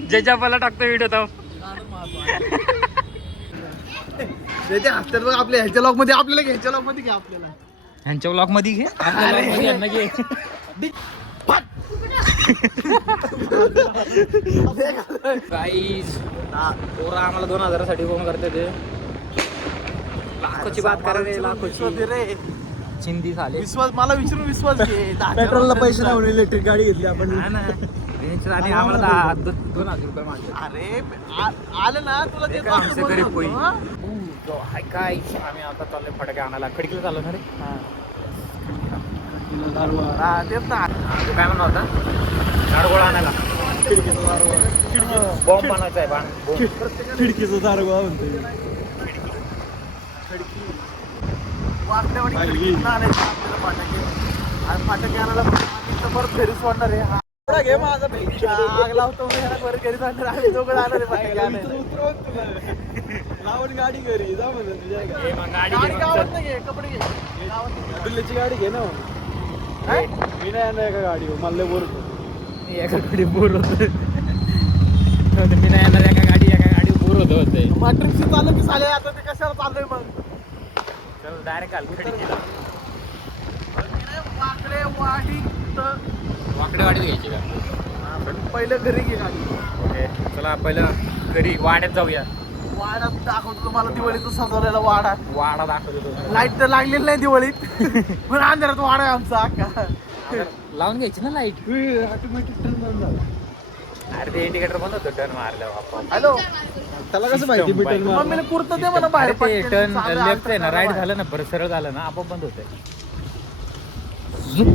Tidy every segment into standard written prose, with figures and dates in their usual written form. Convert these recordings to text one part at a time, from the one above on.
ज्याच्या मला टाकतो व्हिडिओ तो हसतात बघ आपल्या ह्याच्या लॉक मध्ये आपल्याला घ्यायच्या लॉक मध्ये घ्या आपल्याला ह्यांच्या ब्लॉग मध्ये घे यांना घे गाईज पोरा आम्हाला 2000 साठी फोन करते ते लाखोची बात करा रे लाखोची रे चिंदी झाले विश्वास मला विचारून विश्वास घे पेट्रोलला पैसे नाही म्हणून इलेक्ट्रिक गाडी घेतली आपण आणि आम्हाला 2000 रुपये मागले अरे आलं ना तुला ते आमचे गरीब कोई हाय काय आम्ही आता चाललोय फटाके आणायला खडकीला चाललो ना रे तेच ना तू काय म्हणला होता गाडगोळा आणायला बॉम्ब बनायचा आहे बॉम्ब खिडकीचं दारवा म्हणते वाकड्यावाडी खिडकीतनं आणायचं आपल्याला फटाके आणि फटाके आणायला परत घरी सोडणार आहे घे माझा आग लावतो परत घरी जाणार आम्ही दोघं जाणार आहे फटाके आणायला लावून गाडी घरी जा म्हणून तुझ्या गाडी गावात नाही घे कपडे घे दिल्लीची गाडी घे ना मी नाही येणार एका गाडी मला बोर एका गाडी बोर होत मी नाही येणार एका गाडी बोर होते मग ट्रिपशी चालू की चालेल आता ते कशाला चाललोय मग चल डायरेक्ट आलो खिडकीला वाकडेवाडीत घ्यायची का पहिलं घरी घे गाडी ओके चला पहिलं घरी वाड्यात जाऊया वाडा दाखवतो तुम्हाला दिवाळीचा सजवलेला वाडा वाडा दाखवतो लाईट तर लागलेली नाही दिवाळीत पण अंधारात वाडा आहे आमचा अख्खा लावून घ्यायची ना लाईट ऑटोमॅटिक टर्न बंद झाला अरे ते इंडिकेटर बंद होतं टर्न मारल्यावर हॅलो त्याला कसं माहिती मी टर्न मम्मीने कुर्ता दे मला बाहेर ते टर्न लेफ्ट आहे ना राईट झालं ना बरं सरळ झालं ना आपोआप बंद होतंय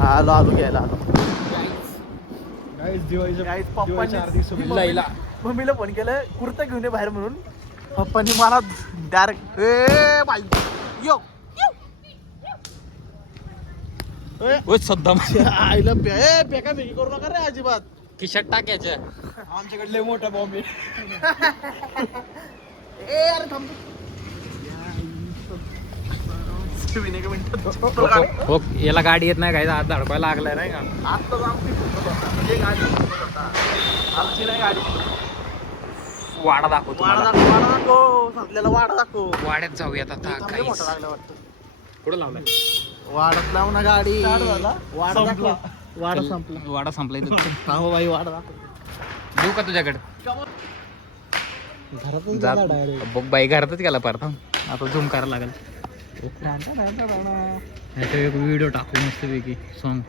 आलो आलो घ्यायला आलो गाईस दिवाळीच्या गाईस दिवाळीच्या हार्दिक शुभेच्छा लाईला मम्मीला फोन केलं कुर्ता घेऊन ये बाहेर म्हणून पप्पानी मला डायरेक्ट ए बाई यो ओ सद्दाम आईला पेका बेकी करू नका रे अजिबात खिशात टाकायचं आमच्याकडे लय मोठा बॉम्बे ए अरे थांब एक मिनिट हो याला गाडी येत नाही काय आज धडकायला लागलाय नाही का आत्ता आमची गाडी आमची नाही गाडी वाडा दाखवतो वाडा मला. दाखव वाडा दाखव संपलेला वाडा दाखव वाड्यात जाऊयात आता थांबले मोठा लागला वाटतं पुढे लावलाय वाडात लाव ना गाडी वाडा दाखव वाडा संपला वाडा संपलाय हो बाई वाडा दाखव देऊ का तुझ्याकडे घरातून जात गेला डायरेक्ट बघ बाई घरातच गेला परत आता झूम करायला लागेल एक व्हिडिओ टाकू मस्त पैकी सॉन्ग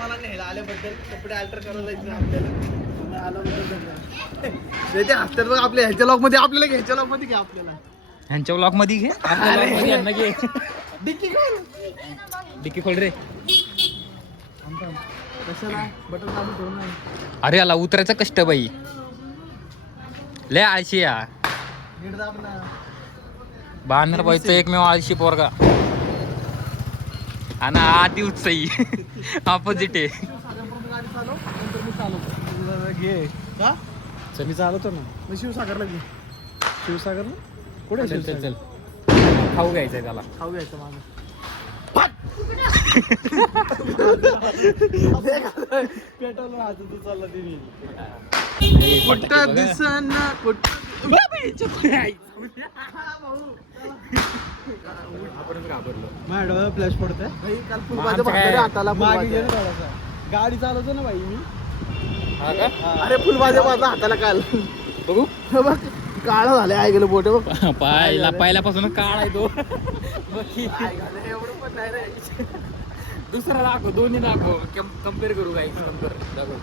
मला नेला आल्याबद्दल कपडे अल्टर करायला जायचं आपल्याला आल्याबद्दल ते हसतात बघ आपल्या ह्याच्या लॉक मध्ये आपल्याला घ्यायच्या लॉक मध्ये घ्या आपल्याला ह्यांच्या ब्लॉग मध्ये घे यांना घे डिक्की खोल डिक्की खोल रे कशाला बटन दाबून ठेवून नाही अरे याला उतरायचं कष्ट बाई लय आळशी या नीट दाब ना बांधणार बाईचं एकमेव आळशी पोरगा आणि आधी उत्साही ऑपोजिट आहे गाडी चालव नंतर मी चालवतो घे का मी चालवतो ना मी शिवसागरला घे शिवसागरला कुठे चल चल शिवसागर चल खाऊ घ्यायचंय त्याला खाऊ घ्यायचं माझं पेट्रोल राहतो तू चालला तिने कुठं दिसना कुठं आपणच घाबरलो माझ्या डोळ्याला फ्लॅश पडतंय भाई काल फुल मग माझ्या आमचं काय? भाकरी हाताला मागे घे फुलभाज्या. ना थोडासा गाडी चालवतो ना बाई मी हा का अरे फुलभाज्या माझ्या हाताला काल बघू बघ काळं झालं आहे गेलं बोट बघ पहिल्यापासून काळ आहे तो बघ की. एवढं पण नाही रे दुसरा दाखव दोन्ही दाखव कम्पेअर करू काही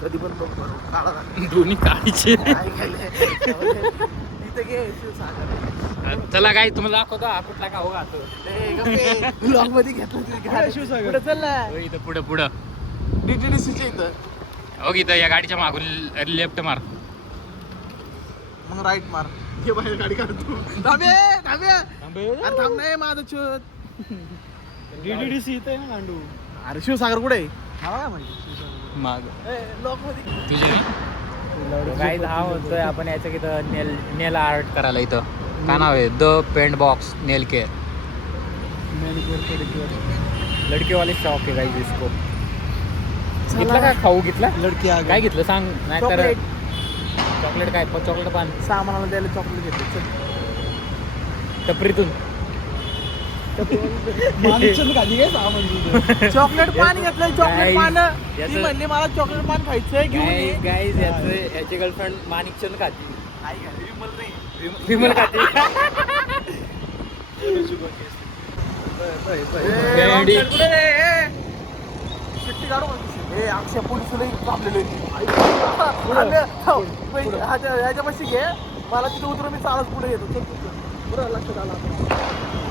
कधी पण बघ बरं, काळा झाला दोन्ही काळीचे काय खाल्लंय? इथं घे शिवसागर चला काय तुम्हाला दाखवता हा कुठला का हो गातो ब्लॉग मध्ये घेतलं शिवसागर. पुढे चल ना इथं पुढं पुढं DTDC च्या इथं हो इथं या गाडीच्या मागून लेफ्ट मार मग राईट मार हे बाहेर गाडी काढतो थांबे थांबे अरे थांब नाही माझं चोत DTDC इथे आहे ना गांडू अरे शिवसागर कुठे आहे मला काय माहिती शिवसागर माग ब्लॉग मध्ये तुझी काय हा होतोय आपण याचं इथं नेल आर्ट करायला इथं काय नाव आहे the paint box nail care manicure pedicure लडके वाले शॉप आहे गाईज इसको घेतला का खाऊ घेतला लडकी आ काय घेतलं सांग नाही तर चॉकलेट चॉकलेट काय चॉकलेट पान सामानाला द्यायला चॉकलेट घेते चल. टपरीतून चॉकलेट पान घेतलंय चॉकलेट पान ती याचं- म्हणली मला चॉकलेट पान खायचंय घेऊन ये. गाईज याची गर्लफ्रेंड माणिकचंद खाती नाही का, विमल नाही. विमल खाती भेंडी. शिट्टी काढू का? ए अक्षय पोलीस थांबलेलो ह्याच्यापाशी घे मला तिथे उतरून मी चालत पुढे येतो. चल, चल, चल. बरं लक्षात आलं आता.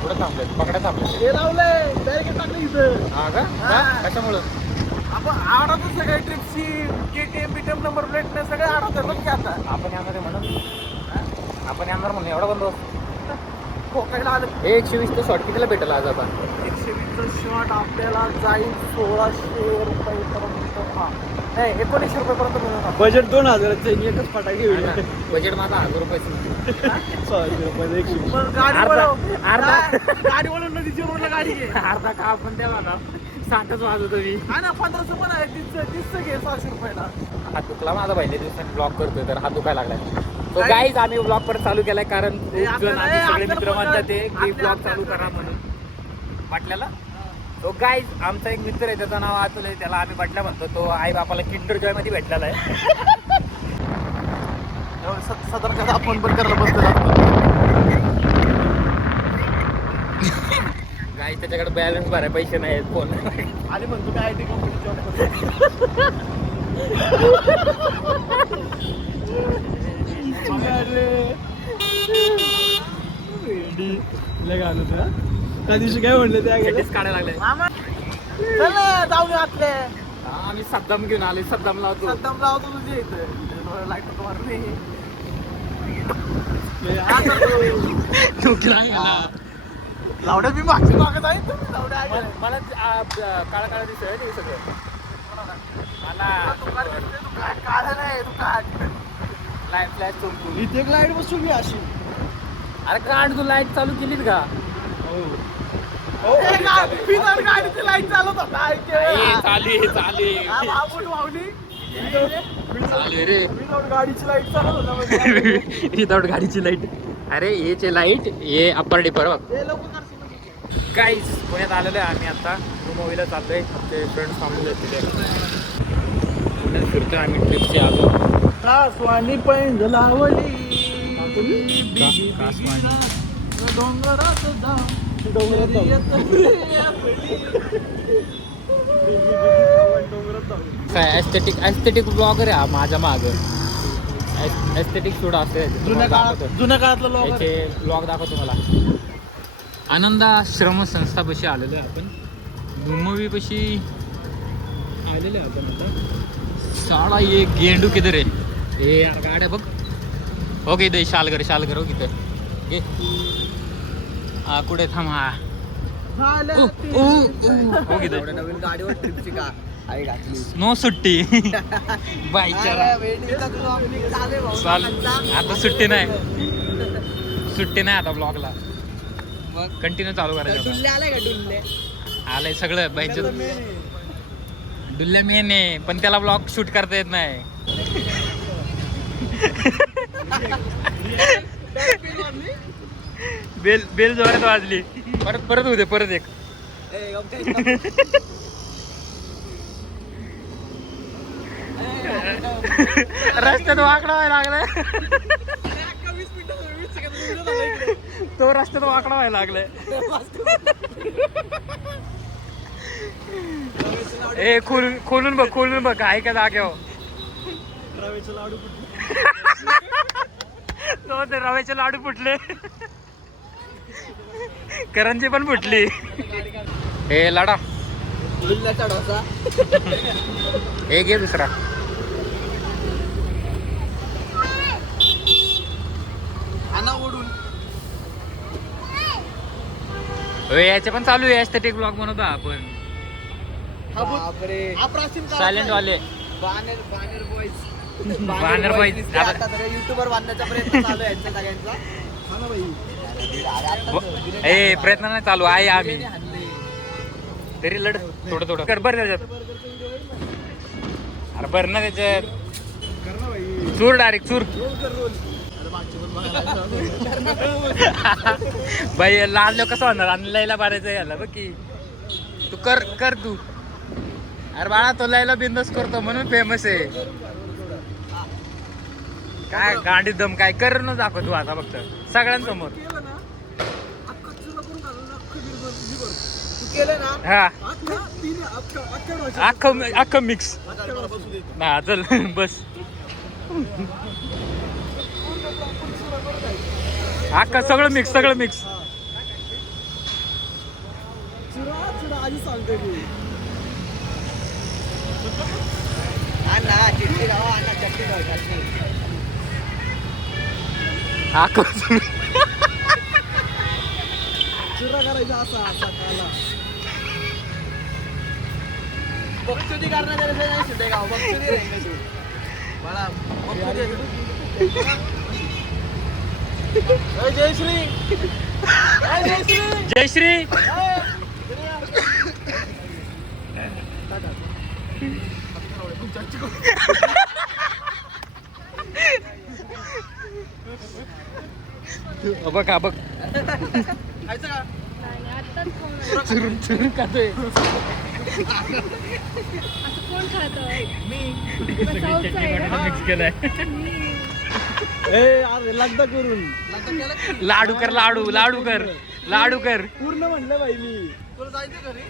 पुढे थांबले पकड्या थांबले हे लावलंय डायरेक्ट टाकलं इथं. हा का हा. कशामुळं आपण आडवतो सगळे ट्रिपची KTM BTM नंबर प्लेट नाही सगळे आडवतात बघ की आता. आपण यामध्ये म्हणून आपण यावर म्हणून एवढा बंदोबस्त खोकायला आलं 120 तो शॉर्ट कितीला भेटेल आज आता 120 शॉट आपल्याला जाईल 1600 रुपयेपर्यंत. हा नाही 1900 रुपयेपर्यंत मिळणार. बजेट 2000चं एकच फटाके होईल. बजेट माझा 1000 रुपये मग गाडी अर्धा- वळव. अर्धा. नाही, गाडी वळून नदीच्या रोडला गाडी घे. अर्धा का आपण द्यावा ना 60च वाजवतो मी हा ना 1500 पण आहे 30 घे 600 रुपयाला. हात दुखला माझा पहिले दिवसांनी ब्लॉक करतोय तर हात दुखायला लागलाय तो गाईज आम्ही ब्लॉग परत चालू केलाय कारण खूप जण आपल्याला- आम्ही सगळे आपल्याला मित्र म्हणतात ते की आपल्या- ब्लॉग चालू करा म्हणून वाटल्याला तो गाईज आमचा एक मित्र आहे त्याचं नाव अतुल आहे त्याला आम्ही वाटल्या म्हणतो तो आई बापाला किंडर जॉय मध्ये भेटलेला आहे सतर्कता आपण पण करायला बसलेला असतो. गाईज त्याच्याकडे बॅलन्स भराय पैसे नाही आहेत फोन आणि म्हणतो मी IT कंपनी जॉब करतो. त्या दिवशी काय म्हणलं त्या तेच काढायला लागले मामा चल ना जाऊन आतले आम्ही सद्दाम घेऊन आले सद्दाम लावतो सद्दाम लावतो तुझे इथं लाईट मारणे. लावड्या मी मागची मागत आहे तुम्ही लावड्या आहे का? मला काळा काळा दिसतोय ते सगळं मला तू काढ नाही तू काढ. लाईट फ्लॅश चमकून इथे एक लाईट बसवली अशी. अरे काढ तू लाईट चालू केलीत का ए, बिगर गाडीची लाईट चालत होता ऐके. चालू हा, बाबूट वावली. रे Without गाडीची लाईट चालत होता म्हणजे. विदाउट गाडीची लाईट अरे येचे लाईट ये अप्पर डिपर बघ ए, लवकर करशील ना तू. गाईस पुण्यात आलेलो आहे आम्ही आता मूवीला चाललोय आमचे फ्रेंड्स थांबले तिथे पुण्यात फिरतोय आम्ही ट्रिपचे आलो कासवानी पैंज लावली कासवानी डोंगरात जा काय ॲस्थेटिक ब्लॉगर आहे हा माझ्या माग ॲस्थेटिक शूट असते जुन्या काळातलं लोक याचे ब्लॉग दाखवतो मला आनंदा श्रम संस्थापाशी आलेलो आहे आपण धुमवीपाशी आलेलो आहे आपण आता साडा ये गेंडू किधर आहे हे यार गाड्या बघ ओके दे शालगर हो किती घे हा कुठे थांब हा हो किती नवीन गाडीवर ट्रिपची का आहे घातली. नो सुट्टी बाईचारा चाल आता सुट्टी नाही आता ब्लॉगला मग कंटिन्यू चालू करायचं डुल्ले आलाय का डुल्ले आलंय सगळं बाईचं डुल्ल्या मेन आहे पण त्याला ब्लॉग शूट करता येत नाही बेल जोरात वाजली परत होऊ दे परत एक रस्त्यात वाकडा व्हायला लागलाय तो रस्त्यात वाकडा व्हायला लागलाय ए खोलून बघ आहे का जाग्यावर रव्याचे लाडू तो ते रव्याचे लाडू फुटले करंजी पण फुटली हे लाडा डुल्ल्याचा डोसा हे घे दुसरा आणा ओढून याचे पण चालू आहे एस्थेटिक ब्लॉग बनवतो आपण सायलेंट वाले बानर बॉईज आता युट्यूबर बांधण्याचा प्रयत्न चालू आहे यांच्या सगळ्यांचा. ए प्रयत्न नाही चालू आहे आम्ही तरी लढ थोडं कर बरं त्याच्यात अरे बरं ना त्याच्यात चूर डायरेक्ट चूर बाई लाल कसं होणार आणि लयला मारायचं याला बघ की तू कर कर तू अरे बाळा तो लयला बिंदस करतो म्हणून फेमस आहे काय गांडी दम काय कर न दाखव तू आता फक्त सगळ्यांसमोर हा अख्खं मिक्स ना चल बस अख्खा सगळं मिक्स बक्षुदी करण्याच्या नाही सुटे गाव बक्षुदी रे तू मला जयश्री जयश्री बघ हा बघ खायचं का चुरून खातोय कोण खात मिक्स केलाय लग्न करून लाडू कर पूर्ण म्हणलं बाई मी तुला जायचं घरी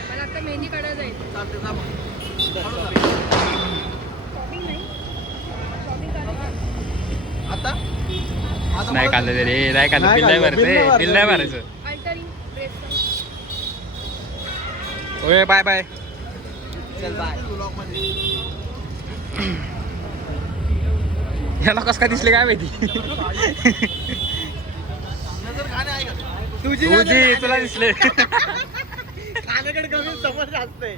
मला आता मेहंदी काढायला जायचं चालते जा मग. शॉपिंग नाही शॉपिंग करायला आता नाही खाल्लं रे नाही खाल्लं बिल नाही भरायचं बिल नाही भरायचं अल्टरिंग ड्रेस ओय बाय बाय चल बाय ब्लॉगमध्ये याला कस काय दिसले काय माहिती नजर खाणे आहे का तुझी तुला दिसले खाण्याकडे कमी समज असते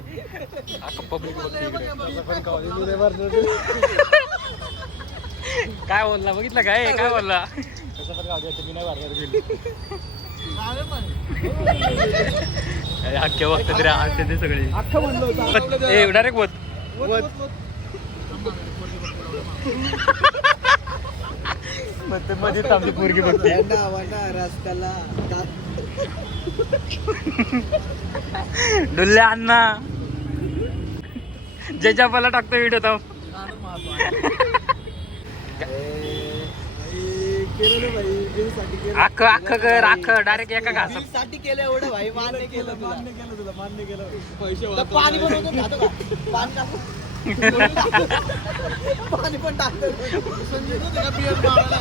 काय बोलला बघितलं काय काय बोलला अख्ख्या बघतात रे आजचे ते सगळे अख्खं म्हणलं होतं डायरेक्ट बोत मध्ये आमची पोरगी बघते रस्त्याला डुल्ल्या अण्णा ज्याच्या मला टाकतो व्हिडिओ तो अख्खं कर अख्खं डायरेक्ट एका घासात साठी केलं एवढं भाई मान्य केलं तुला मान्य केलं पैसे तर पाणी पण होतं खातो का पाणी टाकू पाणी पण टाकतो संजय तू त्याला बियर मारायला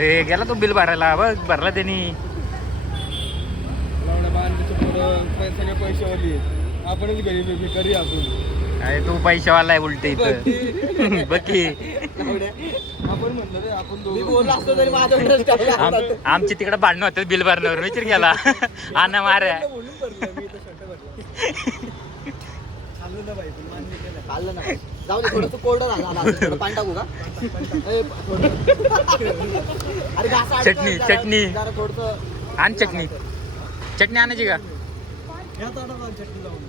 ए गेला तो बिल भरायला बघ भरला त्यांनी सगळे पैशावाली आपणच गरीब भिकारी आपण अरे तू पैशावाला आहे उलट इथं बघ की आपण म्हणलं रे आपण मी बोललो असतो तरी माझ्याकडे आमची तिकडे भांडणं होते बिल भरण्यावर विचार केला आणा माऱ्या बोलून भरलं मी तर शर्ट भरला खाल्लं ना बाई पण मान्य केलं खाल्लं ना जाऊ दे थोडंसं कोरडं झालं आता थोडं पाणी टाकू का ए, अरे घासा चटणी, चटणी. जरा थोडंसं आण चटणी चटणी आणायची का या ताटात चटणी लावून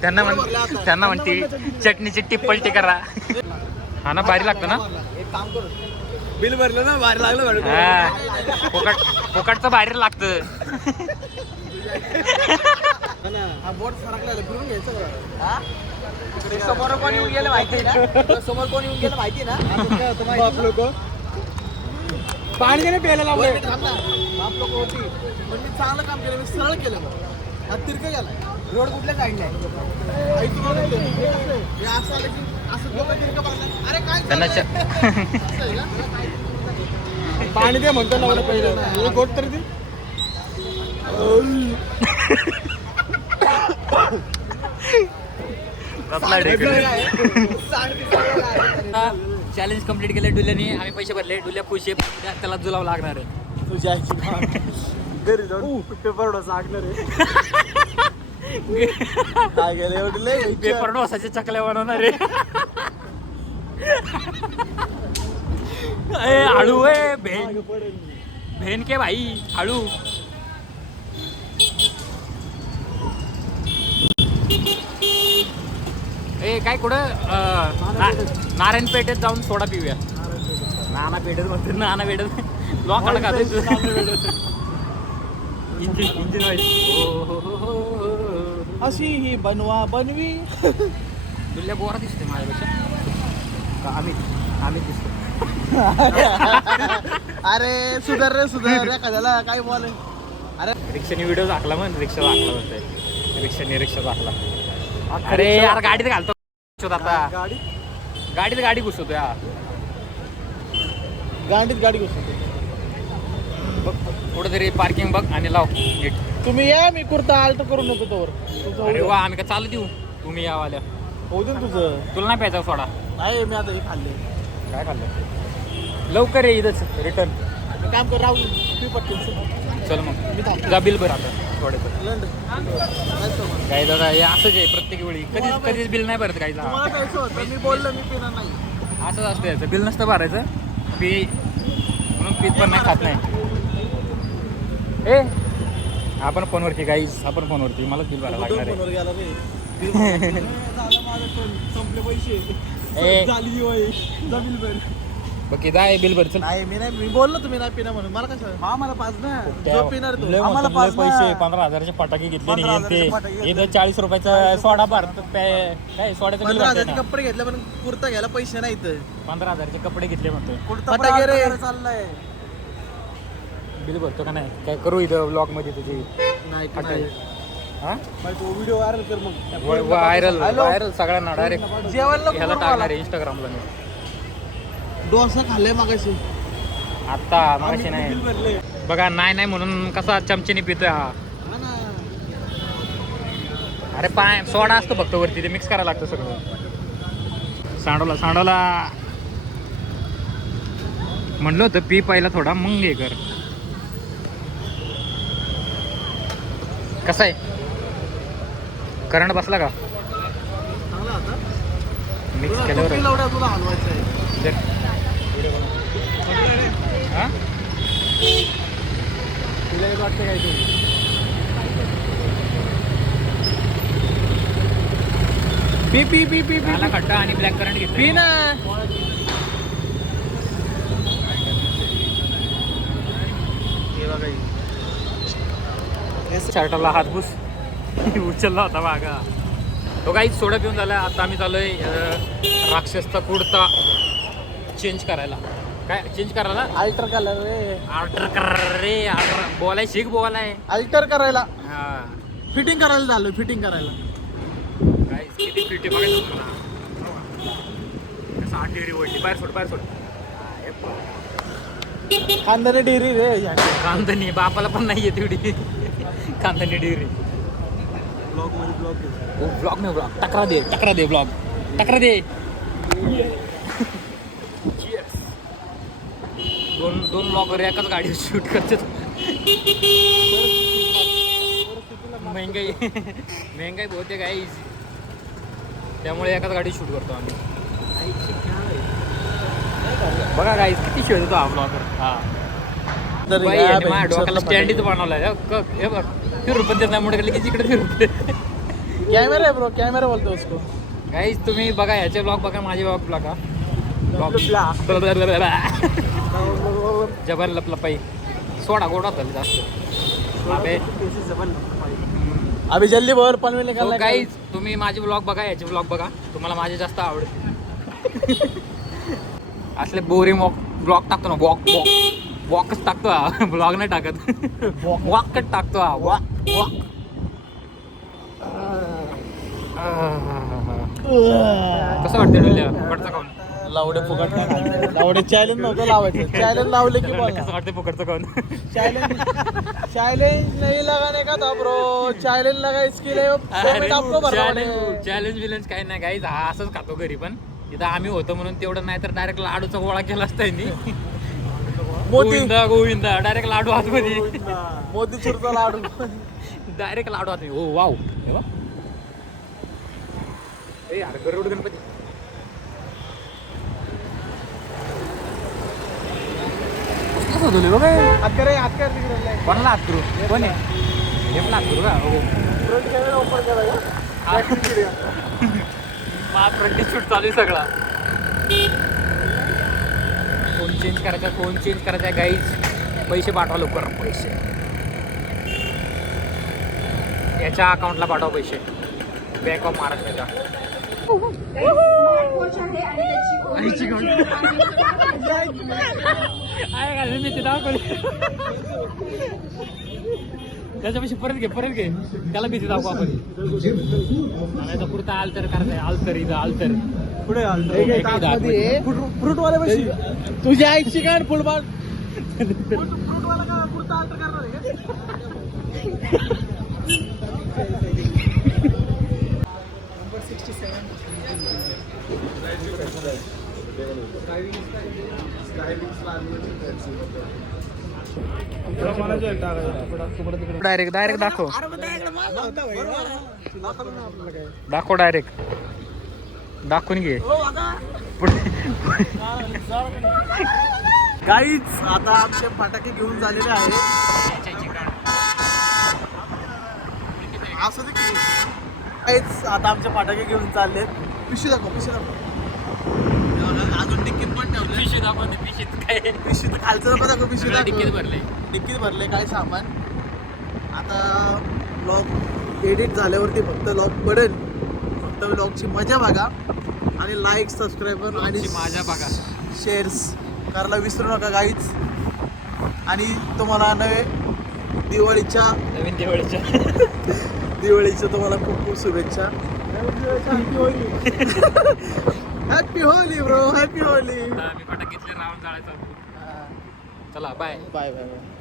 त्यांना म्हणते चटणीची टिप्पलटी करा हा ना भारी लागतो ना एक काम करू बिल भरलं ना बाहेर लागलं हा फुकटचं भारी लागतं हा बोट सरकला फिरून घ्यायचं बरं हा इकडे समोर कोण येऊन गेलं माहिती ना समोर कोण येऊन गेलं माहिती ना बाप लोक पाणी त्याने प्यायला लावलं बाप लोक होती पण मी चांगलं काम केलं मी सरळ केलं मग हा तिरकं गेलाय रोड कुठल्या साईडला आहे ऐकून आलं ते. हे असं आलं की असं डोकं तिरकं पडलं अरे काय त्यांना चाललंय? असं आहे का? पाणी ते म्हणतो लावलं पहिलं गोट तरी ती चॅलेंज कम्प्लीट केलं डुल्याने आम्ही पैसे भरले डुल्या खुश आहे त्याला जुलाव लागणार आहे तुझ्या आईची घरी जाऊन पेपर डोसा आगणार रे काय गेलं एवढी लय पेपर डोसाच्या चकल्या बनवणार आहे ए हळू ए भेन भेन के भाई हळू ए काय कुठं नारायणपेठेत जाऊन सोडा पिऊया. नाना पेठेत म्हणतो, नाना पेठेत लोकांना खातो इंजिन ऑइल. अशी ही बनवा बनवी. तुला बोरा दिसते माझ्यापेक्षा. आम्ही दिसतो. अरे सुधार रे सुधार एखाद्याला काय बोले. अरे रिक्षाने व्हिडिओ दाखला मग रिक्षा दाखला म्हणते. रिक्षा दाखला. अरे यार गाडीत घालतो आता. गाडीत घुसवतो यार. गाडी घुसतो. कुठेतरी पार्किंग बघ आणि लाव नीट. तुम्ही या मी कुर्ता आल्ट करू नको तोवर. अरे वा आम्ही काय चालू देऊ. तुम्ही यावाल्या होऊ दे ना तुझं. तुला नाही प्यायचा सोडा. नाही मी आता हे खाल्ले. काय खाल्लं लवकर ये इथंच रिटर्न. मी काम कर राहू तू पटकन. चल मग जा बिल भर आता थोडंसं. काय दादा हे असंच आहे प्रत्येक वेळी. कधीच बिल नाही भरत काहीचा. मला प्यायचं होतं मी बोललो मी पिणार नाही. असंच असतं याचं. बिल नसतं भरायचं पी म्हणून पीत पण नाही खात नाही. ए आपण फोनवरती गाईज आपण फोनवरती मला बिल भरायला लागणार आहे. फोनवर गेला रे. झालं माझं पण संपले पैसे. ए झाली दिवाळी. जा बिल भर. बघ किती आहे बिल भर. चल नाही मी बोललो तुम्ही नाही पिणार म्हणून. मला कसं आम्हाला पाच ना जो पिणार तो लय आम्हाला मस्त पाच लय पैसे 15,000चे फटाके घेतले नाही. 15,000चे फटाके ते घेतले. इथं 40 रुपयाचा सोडा भर काय सोड्याचं बिल 15,000चे कपडे घेतले पण कुर्ता घ्यायला पैसे नाही इथं. 15,000चे कपडे घेतले म्हणतो. फटाके रे चाललाय. बिल भरतो का नाही काय करू इथं ब्लॉग मध्ये तुझी. नाही हा तो व्हिडिओ व्हायरल कर मग. व्हायरल सगळ्यांना डायरेक्ट जेवायला ह्याला टाकणार आहे इंस्टाग्रामला मी. डोसा खाल्लाय मागाशी. आता मागाशी नाही भरले. बघा नाही म्हणून कसा चमचेने पितोय हा. हा ना. अरे पाय सोडा असतो फक्त वरती ते मिक्स करायला लागतं सगळं. सांडवला म्हणलं होतं पी पाहिला थोडा मग हे कर. कसा आहे करंट बसला का चांगला होता. मिक्स तुला केल्यावर टोपी लावड्या तुला हलवायचं आहे. हा तुला एक वाटतं काय तरी. पी काला खट्टा आणि ब्लॅक करंट पी घेतली ना. शर्टाला हातभूस उचलला होता मागा. तो काही सोडा पिऊन झाला. आता आम्ही चाललोय राक्षसचा कुर्ता चेंज करायला. काय चेंज करायला अल्टर कलर रे. ऑर्डर कर रे ऑर्डर. बोलाय शिक बोलाय. अल्टर करायला हा फिटिंग करायला झालो. फिटिंग करायला काय किती फिटी बघायचं तुला. कसं 8 डिग्री ओढली. बाहेर सोड. खानदानी डेअरी रे. कांदणी बापाला पण नाही येत एवढी. कांदणी डिग्री ब्लॉग मध्ये ब्लॉग नाही ब्लॉग. टकरा दे ब्लॉग टकरा दे. दोन ब्लॉगर एकाच गाडीवर शूट करतात. महंगाई बहुत आहे गाईज. त्यामुळे एकाच गाडी शूट करतो आम्ही. बघा गाईज किती शिवाय देतो हा ब्लॉगर. हा माझ्या डोक्याला स्टँडीच बनवलाय. हे बघ फिरू पण देत नाही मोठे की जिकडे फिरते. कॅमेरा आहे ब्रो. कॅमेरा बोलतो उसको. गाईज तुम्ही बघा ह्याचे ब्लॉग बघा माझे ब्लॉग बघा. जबर लपलपाई सोडा गोडा होता जास्त. अभी जल्दी बोल पनवेल निकालना. गाईज तुम्ही माझे ब्लॉग बघा याचे ब्लॉग बघा. तुम्हाला माझे जास्त आवडते. असले बोरिंग ब्लॉग टाकतो ना. वॉकच टाकतो हा. ब्लॉग नाही टाकत. वॉकच टाकतो हा. वॉक कसं वाटतं डोल्या फुकटचं खाऊन. लावडे फुकट नाही. लावडे चॅलेंज नव्हतं लावायचं. चॅलेंज लावले की बोल. कसं वाटतं फुकटचं खाऊन. चॅलेंज नहीं लगाने का था ब्रो. चॅलेंज लगा इसके लिए पेमेंट आपको भरना पड़ेगा. चॅलेंज बिलेंज काही नाही गाईज. हा असंच खातो घरी पण. इथं आम्ही होतो म्हणून तेवढं नाही तर डायरेक्ट लाडूचा गोळा केला असता यांनी. गोविंदा डायरेक्ट लाडू आतमध्ये. मोतीचूरचा लाडू. डायरेक्ट लाडू आतमध्ये. ओ वाव ए यार गरुड गणपती. हात कर तिकडे. कोणाला हात करू. कोण आहे हे पण हात करू का. हो फ्रंट कॅमेरा ओपन केला का. प्रॅक्टिस शूट चालू आहे सगळा. फोन चेंज करायचा गाईज. पैसे पाठवा लवकर. पैसे याच्या अकाउंटला पाठवा पैसे. बँक ऑफ महाराष्ट्राच्या. त्याच्यापेक्षा परत घे त्याला भीती दाखवू आपण. पुरता आलतर करायचं. आलतर पुढे फ्रूट वाले पैसे तुझ्या आईची काय फुलबाग फ्रूट वाला का कुर्ता आल्टर करणार आहे नंबर 67 डायरेक्ट दाखव. दाखव डायरेक्ट दाखवून घे. गाईच आता आमचे फटाके घेऊन झालेले आहेत. असं काहीच आता आमचे फटाके घेऊन चालले. पिशवी दाखव अजून डिक्कीत पण ठेवले. पिशवी तर खालचं नको दाखव. पिशवी डिक्कीत भरले काय सामान. आता ब्लॉग एडिट झाल्यावरती फक्त लॉग पडेल. फक्त ब्लॉगची मजा बघा आणि लाईक सबस्क्राईबर आणि माझ्या बघा शेअर्स करायला विसरू नका गाईच. आणि तुम्हाला नवीन दिवाळीच्या तुम्हाला खूप खूप शुभेच्छा. Happy Holi bro. Happy Holi. मी फटाके घेतले. रावण जाळायचा. चला बाय. Bye bye bye.